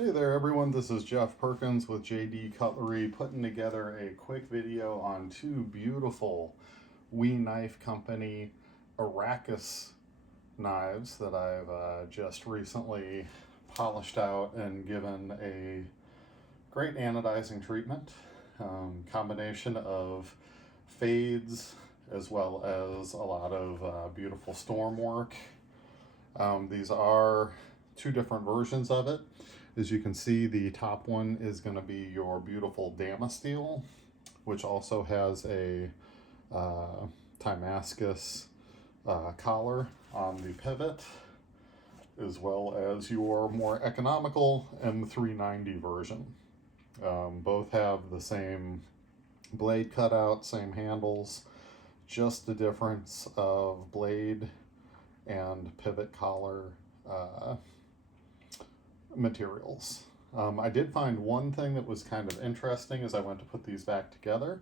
Hey there everyone, this is Jeff Perkins with JD Cutlery, putting together a quick video on two beautiful Wee Knife Company Arrakis knives that I've just recently polished out and given a great anodizing treatment. Combination of fades as well as a lot of beautiful storm work. These are two different versions of it. As you can see, the top one is going to be your beautiful Dama steel, which also has a Damascus collar on the pivot, as well as your more economical M390 version. Both have the same blade cutout, same handles, just the difference of blade and pivot collar materials. I did find one thing that was kind of interesting as I went to put these back together.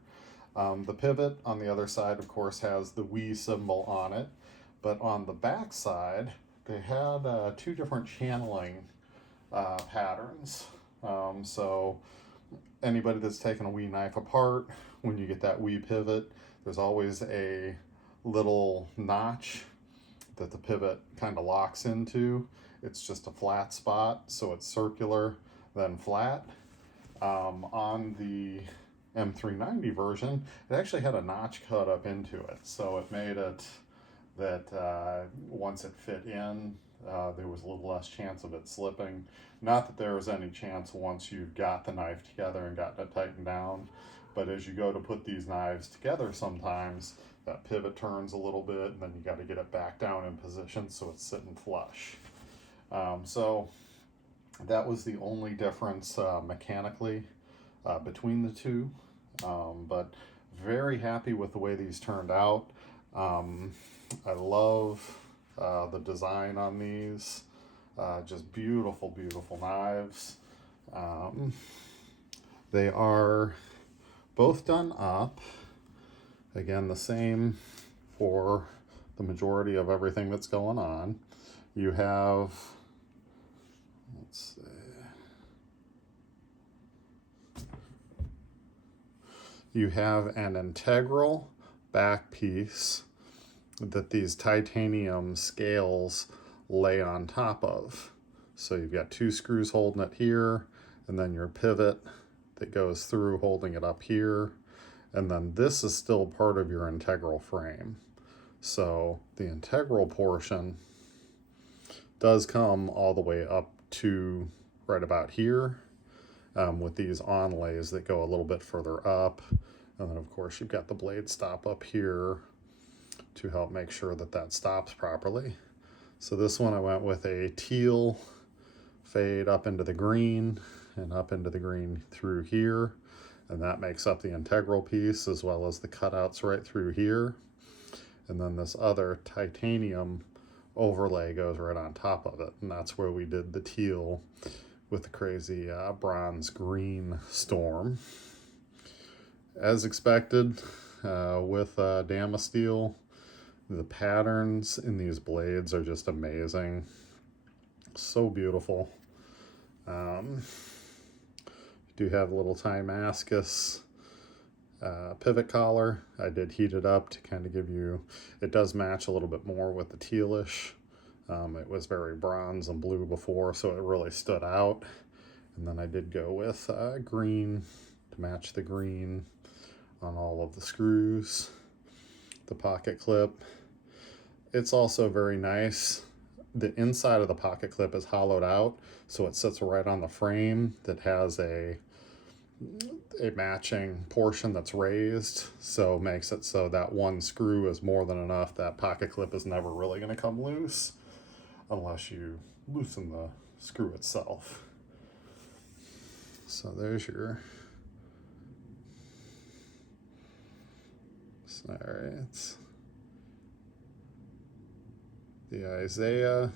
The pivot on the other side, of course, has the Wii symbol on it, but on the back side, they had two different channeling patterns. So anybody that's taken a Wii knife apart, when you get that Wii pivot, there's always a little notch that the pivot kind of locks into. It's just a flat spot, so it's circular, then flat. On the M390 version, it actually had a notch cut up into it, so it made it that once it fit in, there was a little less chance of it slipping. Not that there was any chance once you got the knife together and got it tightened down, but as you go to put these knives together, sometimes that pivot turns a little bit, and then you got to get it back down in position so it's sitting flush. So that was the only difference mechanically between the two, but very happy with the way these turned out. I love the design on these, just beautiful, beautiful knives. They are both done up. Again, the same for the majority of everything that's going on. You have, let's see, you have an integral back piece that these titanium scales lay on top of. So you've got two screws holding it here, and then your pivot that goes through holding it up here. And then this is still part of your integral frame. So the integral portion does come all the way up to right about here, with these onlays that go a little bit further up. And then of course you've got the blade stop up here to help make sure that that stops properly. So this one I went with a teal fade up into the green and up into the green through here. And that makes up the integral piece as well as the cutouts right through here. And then this other titanium overlay goes right on top of it. And that's where we did the teal with the crazy bronze green storm. As expected, with Dama steel, the patterns in these blades are just amazing. So beautiful. Do have a little Damascus pivot collar. I did heat it up to kind of give you, it does match a little bit more with the tealish. It was very bronze and blue before, so it really stood out. And then I did go with green to match the green on all of the screws. The pocket clip, it's also very nice. The inside of the pocket clip is hollowed out, so it sits right on the frame that has a matching portion that's raised, so makes it so that one screw is more than enough. That pocket clip is never really going to come loose unless you loosen the screw itself. So there's your, sorry, it's the Isaiah.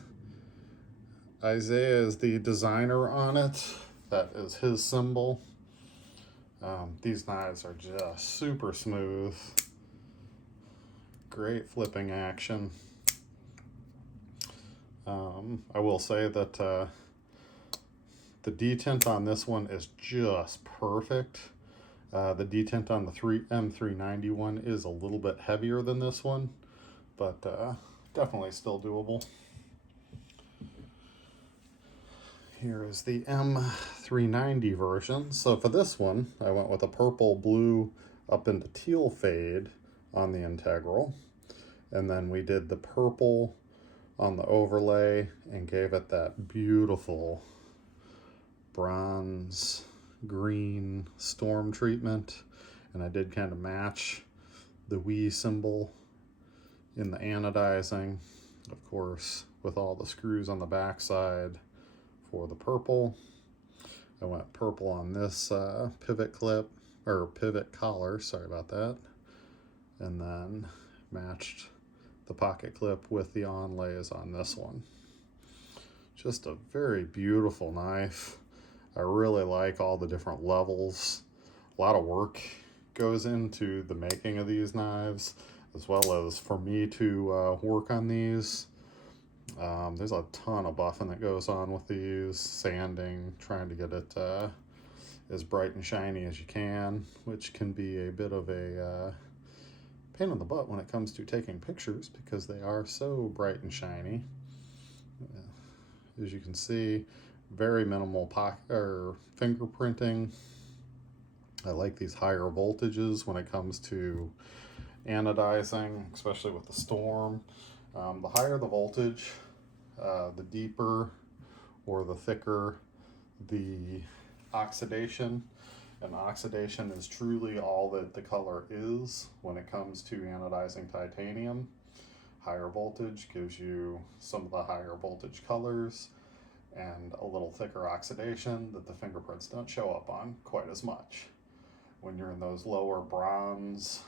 Isaiah is the designer on it. That is his symbol. These knives are just super smooth. Great flipping action. I will say that The detent on this one is just perfect. The detent on the M390 one is a little bit heavier than this one, but definitely still doable. Here is the M390 version. So for this one, I went with a purple, blue, up into teal fade on the integral. And then we did the purple on the overlay and gave it that beautiful bronze green storm treatment. And I did kind of match the WE symbol in the anodizing, of course, with all the screws on the backside for the purple. I went purple on this pivot clip, or pivot collar, sorry about that. And then matched the pocket clip with the onlays on this one. Just a very beautiful knife. I really like all the different levels. A lot of work goes into the making of these knives, as well as for me to work on these. There's a ton of buffing that goes on with these, sanding, trying to get it as bright and shiny as you can, which can be a bit of a pain in the butt when it comes to taking pictures because they are so bright and shiny. As you can see, very minimal fingerprinting. I like these higher voltages when it comes to anodizing, especially with the storm. The higher the voltage, the deeper or the thicker the oxidation. And oxidation is truly all that the color is when it comes to anodizing titanium. Higher voltage gives you some of the higher voltage colors and a little thicker oxidation that the fingerprints don't show up on quite as much. When you're in those lower bronze,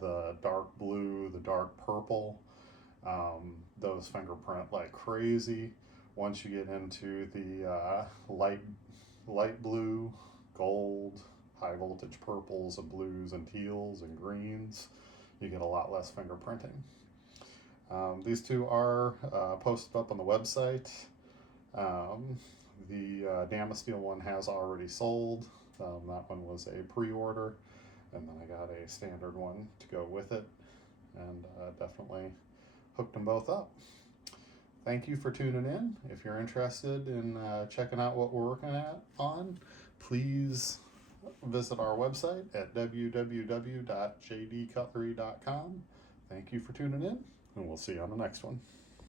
the dark blue, the dark purple, those fingerprint like crazy. Once you get into the light blue, gold, high voltage purples and blues and teals and greens, you get a lot less fingerprinting. These two are posted up on the website. The Damasteel one has already sold. That one was a pre-order, and then I got a standard one to go with it, and definitely hooked them both up. Thank you for tuning in. If you're interested in checking out what we're working on, please visit our website at www.jdcutlery.com. Thank you for tuning in, and we'll see you on the next one.